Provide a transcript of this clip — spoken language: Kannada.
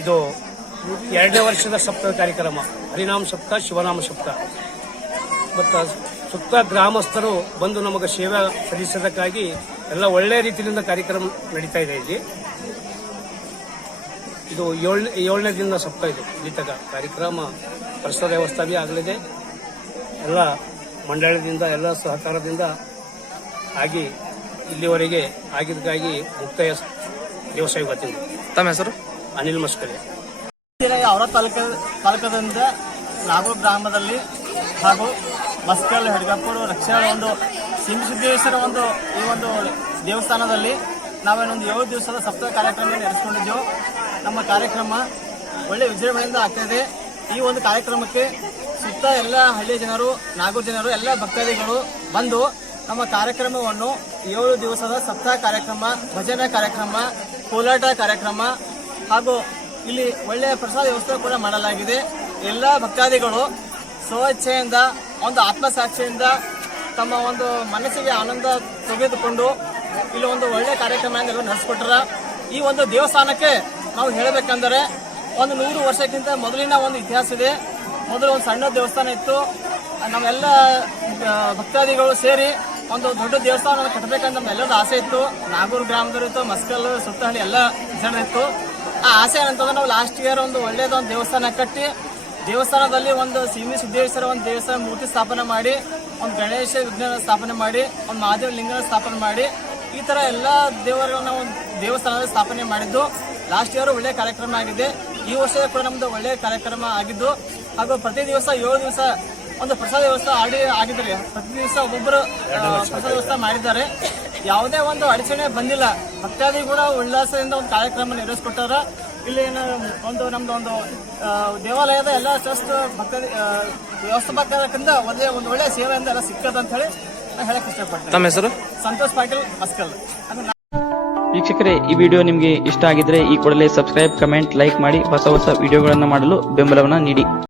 ಇದು 2ನೇ ವರ್ಷದ ಸಪ್ತಾಹ ಕಾರ್ಯಕ್ರಮ. ಹರಿನಾಮ ಸಪ್ತಾಹ, ಶಿವನಾಮ ಸಪ್ತಾಹ. ಮತ್ತು ಸುತ್ತ ಗ್ರಾಮಸ್ಥರು ಬಂದು ನಮಗೆ ಸೇವೆ ಸಲ್ಲಿಸೋದಕ್ಕಾಗಿ ಎಲ್ಲ ಒಳ್ಳೆಯ ರೀತಿಯಿಂದ ಕಾರ್ಯಕ್ರಮ ನಡೀತಾ ಇದೆ. ಇಲ್ಲಿ ಇದು 7ನೇ ದಿನದ ಸಪ್ತಾಹ. ಇದು ಗೀತಕ ಕಾರ್ಯಕ್ರಮ ಪ್ರಸಾದ ವ್ಯವಸ್ಥೆ ಬಿ ಆಗಲಿದೆ. ಎಲ್ಲ ಮಂಡಳದಿಂದ ಎಲ್ಲ ಸಹಕಾರದಿಂದ ಆಗಿ ಇಲ್ಲಿವರೆಗೆ ಆಗಿದ್ದಕ್ಕಾಗಿ ಮುಕ್ತಾಯ ದಿವಸ ಇವತ್ತಿಂದ. ತಮ್ಮ ಹೆಸರು? ಅನಿಲ್ ಮಸ್ಕಲೆ. ಅವರ ತಾಲೂಕದಿಂದ ನಾಗೂರ್ ಗ್ರಾಮದಲ್ಲಿ ಹಾಗೂ ಮಸ್ಕಲ್, ಹೆಡ್ಗಪ್ಪೂರು, ರಕ್ಷಾ ಒಂದು ಸಿದ್ದೇಶ್ವರ ಈ ಒಂದು ದೇವಸ್ಥಾನದಲ್ಲಿ ನಾವೇನೊಂದು 7 ದಿವಸದ ಸಪ್ತಾಹ ಕಾರ್ಯಕ್ರಮ ನಡೆಸಿಕೊಂಡಿದ್ದೆವು. ನಮ್ಮ ಕಾರ್ಯಕ್ರಮ ಒಳ್ಳೆ ವಿಜೃಂಭಣೆಯಿಂದ ಆಗ್ತಾಯಿದೆ. ಈ ಒಂದು ಕಾರ್ಯಕ್ರಮಕ್ಕೆ ಸುತ್ತ ಎಲ್ಲ ಹಳ್ಳಿಯ ಜನರು, ನಾಗೂರ್ ಜನರು, ಎಲ್ಲ ಭಕ್ತಾದಿಗಳು ಬಂದು ನಮ್ಮ ಕಾರ್ಯಕ್ರಮವನ್ನು 7 ದಿವಸದ ಸಪ್ತಾಹ ಕಾರ್ಯಕ್ರಮ, ಭಜನಾ ಕಾರ್ಯಕ್ರಮ, ಕೋಲಾಟ ಕಾರ್ಯಕ್ರಮ ಹಾಗೂ ಇಲ್ಲಿ ಒಳ್ಳೆಯ ಪ್ರಸಾದ ವ್ಯವಸ್ಥೆ ಕೂಡ ಮಾಡಲಾಗಿದೆ. ಎಲ್ಲ ಭಕ್ತಾದಿಗಳು ಸ್ವಇಚ್ಛೆಯಿಂದ, ಒಂದು ಆತ್ಮಸಾಕ್ಷಿಯಿಂದ ತಮ್ಮ ಒಂದು ಮನಸ್ಸಿಗೆ ಆನಂದ ತೆಗೆದುಕೊಂಡು ಇಲ್ಲಿ ಒಂದು ಒಳ್ಳೆಯ ಕಾರ್ಯಕ್ರಮ ನಡೆಸಿಕೊಟ್ಟರ. ಈ ಒಂದು ದೇವಸ್ಥಾನಕ್ಕೆ ನಾವು ಹೇಳಬೇಕಂದರೆ ಒಂದು 100 ವರ್ಷಕ್ಕಿಂತ ಮೊದಲಿನ ಒಂದು ಇತಿಹಾಸ ಇದೆ. ಮೊದಲು ಒಂದು ಸಣ್ಣ ದೇವಸ್ಥಾನ ಇತ್ತು. ನಮ್ಮೆಲ್ಲ ಭಕ್ತಾದಿಗಳು ಸೇರಿ ಒಂದು ದೊಡ್ಡ ದೇವಸ್ಥಾನ ಕಟ್ಟಬೇಕಂತ ನಮ್ಮೆಲ್ಲದ ಆಸೆ ಇತ್ತು. ನಾಗೂರ್ ಗ್ರಾಮದಲ್ಲಿತ್ತು, ಮಸ್ಕಲ್ ಸುತ್ತಹಳ್ಳಿ ಎಲ್ಲ ಜನ ಇತ್ತು. ಆ ಆಸೆ ಏನಂತಂದ್ರೆ ನಾವು ಲಾಸ್ಟ್ ಇಯರ್ ಒಂದು ಒಳ್ಳೆಯದೊಂದು ದೇವಸ್ಥಾನ ಕಟ್ಟಿ, ದೇವಸ್ಥಾನದಲ್ಲಿ ಒಂದು ಸಿದ್ದೇಶ್ವರ ಒಂದು ದೇವಸ್ಥಾನ ಮೂರ್ತಿ ಸ್ಥಾಪನೆ ಮಾಡಿ, ಒಂದು ಗಣೇಶ ವಿಘ್ನ ಸ್ಥಾಪನೆ ಮಾಡಿ, ಒಂದು ಮಹಾದೇವ ಲಿಂಗನ ಸ್ಥಾಪನೆ ಮಾಡಿ, ಈ ತರ ಎಲ್ಲ ದೇವರನ್ನ ಒಂದು ದೇವಸ್ಥಾನದಲ್ಲಿ ಸ್ಥಾಪನೆ ಮಾಡಿದ್ದು. ಲಾಸ್ಟ್ ಇಯರ್ ಒಳ್ಳೆಯ ಕಾರ್ಯಕ್ರಮ ಆಗಿದೆ. ಈ ವರ್ಷ ಕೂಡ ನಮ್ದು ಒಳ್ಳೆಯ ಕಾರ್ಯಕ್ರಮ ಆಗಿದ್ದು ಹಾಗೂ ಪ್ರತಿ ದಿವಸ 7 ದಿವಸ ಒಂದು ಪ್ರಸಾದ ವ್ಯವಸ್ಥೆ ಆಗಿದ್ದಾರೆ. ಪ್ರತಿ ದಿವಸ ಒಬ್ಬೊಬ್ಬರು ಪ್ರಸಾದ ವ್ಯವಸ್ಥೆ ಮಾಡಿದ್ದಾರೆ. ಯಾವುದೇ ಒಂದು ಅಡಚಣೆ ಬಂದಿಲ್ಲ. ಭಕ್ತಾದಿ ಕೂಡ ಉಲ್ಲಾಸದಿಂದ ಒಂದು ಕಾರ್ಯಕ್ರಮ ನಿರ್ವಹಿಸಿಕೊಟ್ಟಾರ. ಇಲ್ಲಿ ನಮ್ದು ಒಂದು ದೇವಾಲಯದ ಎಲ್ಲ ಟ್ರಸ್ಟ್ ಭಕ್ತಾದಿ ವ್ಯವಸ್ಥಾಪಕರಿಂದ ಒಂದು ಒಳ್ಳೆಯ ಸೇವೆಯಿಂದ ಎಲ್ಲ ಸಿಕ್ಕದ ಅಂತ ಹೇಳಿ ನಾನು ಹೇಳಕ್ ಇಷ್ಟಪಡ್ತೀನಿ. ತಮ್ಮ ಹೆಸರು? ಸಂತೋಷ್ ಪಾಟೀಲ್, ಮಸ್ಕಲ್. ವೀಕ್ಷಕರೇ, ಈ ವಿಡಿಯೋ ನಿಮಗೆ ಇಷ್ಟ ಆಗಿದ್ರೆ ಈ ಕೂಡಲೇ ಸಬ್ಸ್ಕ್ರೈಬ್, ಕಮೆಂಟ್, ಲೈಕ್ ಮಾಡಿ ಹೊಸ ವಿಡಿಯೋಗಳನ್ನು ಮಾಡಲು ಬೆಂಬಲವನ್ನು ನೀಡಿ.